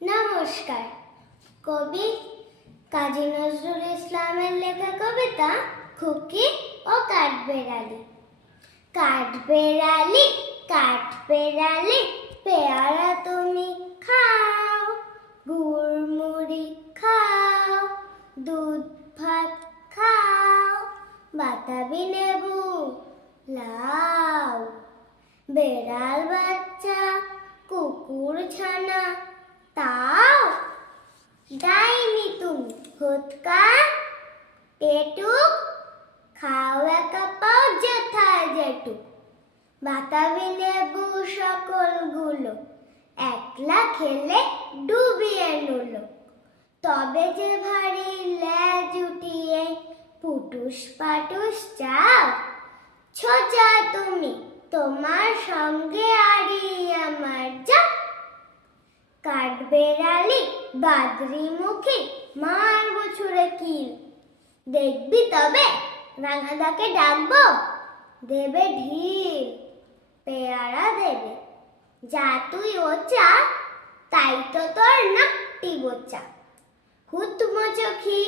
নমস্কার। কবি কাজী নজরুল ইসলামের লেখা কবিতা খুকি ও কাঠবেড়ালি। কাঠবেড়ালি, কাঠবেড়ালি, পেয়ারা তুমি খাও, গুড় মুড়ি খাও, দুধ ভাত খাও, বাতাবি লেবু লাও। বেড়াল বাচ্চা, কুকুর ছানা তাও। ডাইনি তুমি হুৎকা পেটুক, খাও একা পাও যেথায় যেটুক। বাতাবি লেবু সকলগুলো একলা খেলে ডুবিয়ে নুলো। তবে যে ভারী লেজ উঠিয়ে পুটুস পাটুস চাও। ছোচা তুমি, তোমার সঙ্গে আড়ি আমার যাও। কাঠবেড়ালি বাদরি মুখী, মারবো ছুঁড়ে কিল। দেখবি তবে রাঙাদাকে ডাকবো, দেবে ঢিল। পেয়ারা দেবে যা তুই ওচা, তাই তো তোর নাকটি বোচা। হুতমোচোখি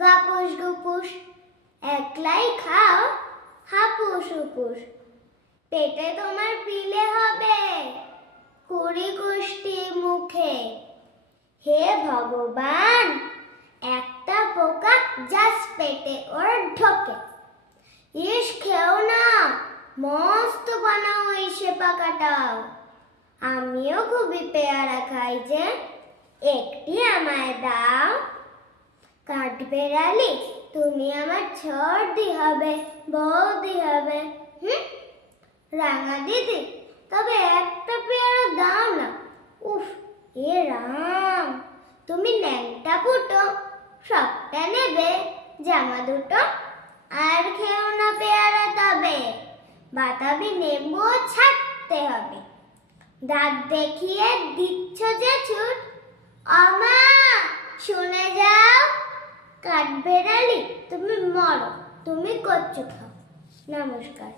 গাপুস গুপুস, একলাই খাও হাপুস হুপুস। পেটে তোমার পিলে হবে কুড়ি কুষ্টি মুখে। হে ভগবান, একটা পোকা জাস পেটে ওর ঢোকে। ইস খেও না, মস্ত বানাও এই সেপা কাটাও। আমিও খুবই পেয়ারা খাই যে, একটি আমায় দাও। কাঠবেড়ালি তুমি আমার ছর্দি হবে, বৌদি হবে। রাঙা দিদি, তবে একটা পেয়ারা দাও না। উফ, এ রাম, তুমি ন্যাংটা ফুটো, সবটা নেবে জামা দুটো। আর খেও না পেয়ারা তবে, বাতাবি নেবো ছাড়তে হবে। দাঁত দেখিয়ে দিচ্ছ যে ছুট, আমা শুনে যাও। কাঠবেড়ালি তুমি মরো, তুমি কচ্ছু খাও। নমস্কার।